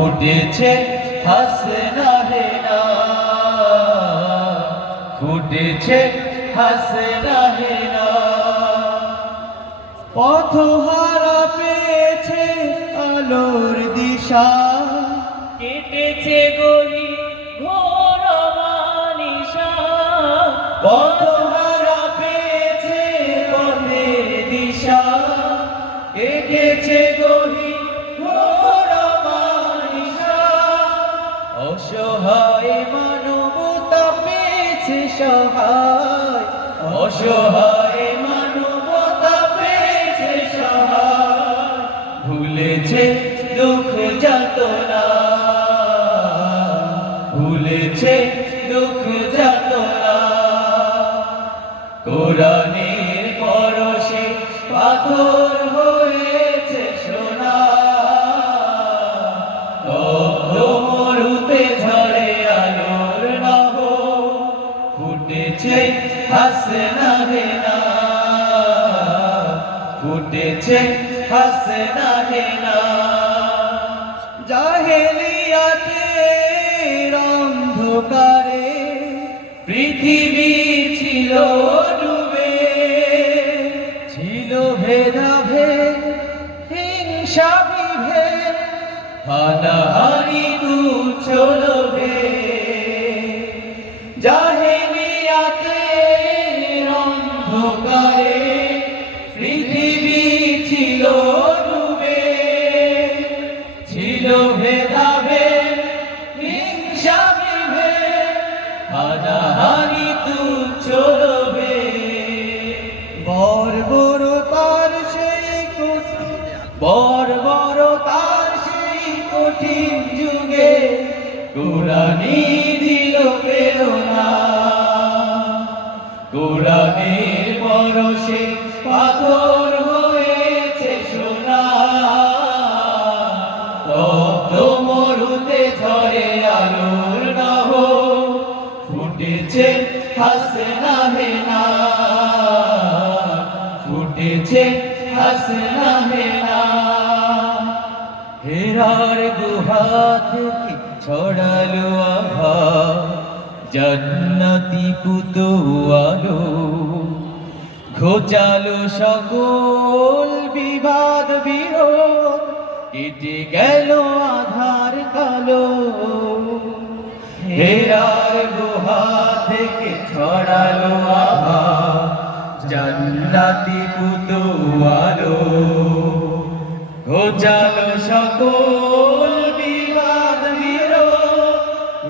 ফুটেছে হাসনা হেনা ফুটেছে হাসনা হেনা পথহারা পেয়েছে আলোর দিশা। কেটেছে গলি ঘোর মানিসা পথহারা পেয়েছে পথের দিশা। এঁকেছে অসহায় মানবতা পেয়েছে সহায়। অসহায় মানবতা পেয়েছে সহায়। ভুলেছে দুঃখ যাতনা। ভুলেছে দুঃখ যাতনা। কোরআনের পরশে পাথর ফুটেছে হাসনা হেনা। জাহেলিয়াতে অন্ধকারে পৃথিবী ছিল ডুবে। ছিল ভেদাভেদ, হিংসা বিভেদ, হানাহানি তুচ্ছ লোভে ছিল ভেদাভেদ, হিংসা বিভেদ, হানাহানি তুচ্ছ লোভে। বর্বরতার সেই কঠিন, বর্বরতার সেই কঠিন যুগে কোরআনি দিল প্রেরণা। কোরআনের পরশে ফুটেছে হাসনা হেনা ফুটেছে হাসনা হেনা হেরার গুহা ছড়ালো আভা? জান্নাতি পুতো আলো ঘোচালো সকল বিবাদ বিরোধ, কেটে গেল আধার কালো। গুহা থেকে ছড়ালো আভা, জান্নাতি আলো ঘোচালো সকল বিবাদ বিরো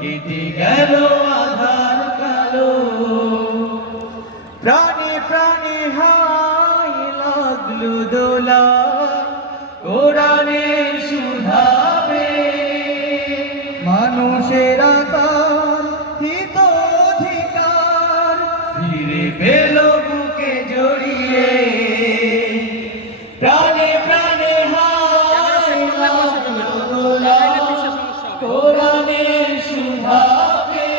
কেটে গেল আধার কালো। প্রাণে প্রাণে হাই লাগল দোলা, কোরআনের পেল বুকে জড়িয়ে। প্রাণে প্রাণে কোরআনের সুধাবে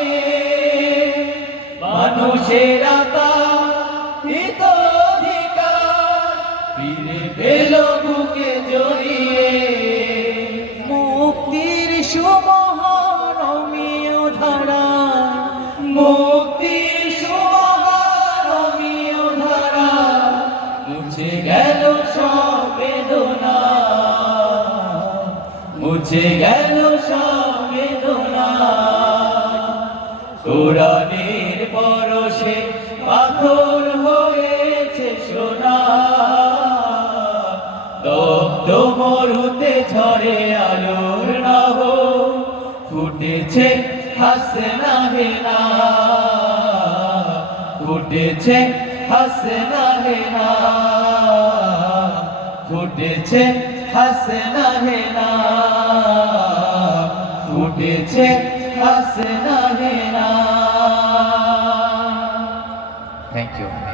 মানুষের হিত অধিকার। ফিরে পেল বুকে জড়িয়ে। বেদনা। মুছে গেল বেদনা। কোরআনের পরশে পাথর হয়েছে সোনা। দগ্ধ মরুতে ঝরে আলোর নব। ফুটেছে হাসনা হেনা। ফুটেছে হাসনা হেনা। ফুটেছে হাসনা হেনা। ফুটেছে হাসনা হেনা। Thank you